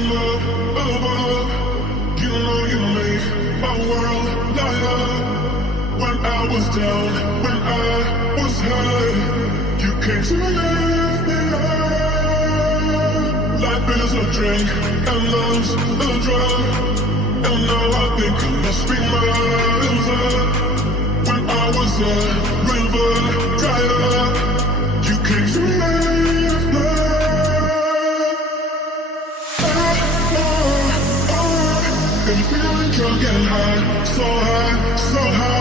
from up above. You know you make my world light up. When I was down, when I was high, you came to lift me up. Life is a drink and love's a drug, and now I think I must be miles up. When I was a river dried up, you came to lift me up. And you feel like you're getting high, so high, so high.